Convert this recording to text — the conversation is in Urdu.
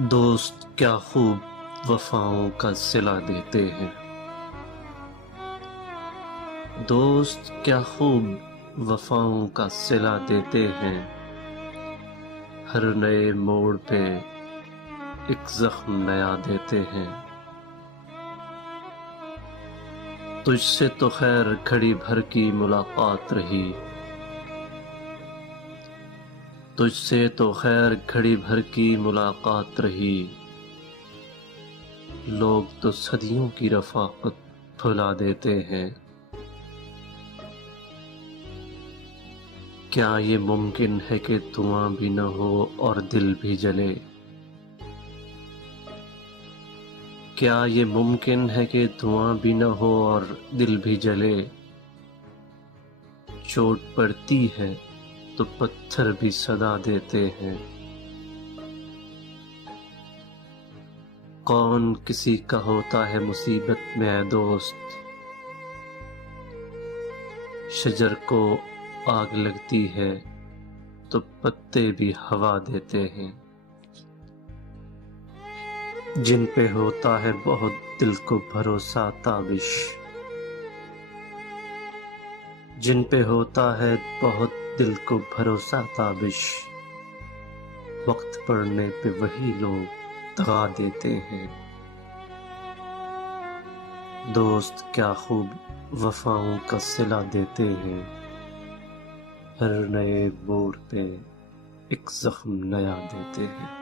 دوست کیا خوب وفاؤں کا صلہ دیتے ہیں، دوست کیا خوب وفاؤں کا صلہ دیتے ہیں، ہر نئے موڑ پہ ایک زخم نیا دیتے ہیں۔ تجھ سے تو خیر گھڑی بھر کی ملاقات رہی، تجھ سے تو خیر گھڑی بھر کی ملاقات رہی، لوگ تو صدیوں کی رفاقت بھلا دیتے ہیں۔ کیا یہ ممکن ہے کہ دھواں بھی نہ ہو اور دل بھی جلے؟ کیا یہ ممکن ہے کہ دھواں بھی نہ ہو اور دل بھی جلے؟ چوٹ پڑتی ہے تو پتھر بھی صدا دیتے ہیں۔ کون کسی کا ہوتا ہے مصیبت میں اے دوست، شجر کو آگ لگتی ہے تو پتے بھی ہوا دیتے ہیں۔ جن پہ ہوتا ہے بہت دل کو بھروسہ تابش، جن پہ ہوتا ہے بہت دل کو بھروسہ تابش، وقت پڑنے پہ وہی لوگ دغا دیتے ہیں۔ دوست کیا خوب وفاؤں کا صلہ دیتے ہیں، ہر نئے موڑ پہ ایک زخم نیا دیتے ہیں۔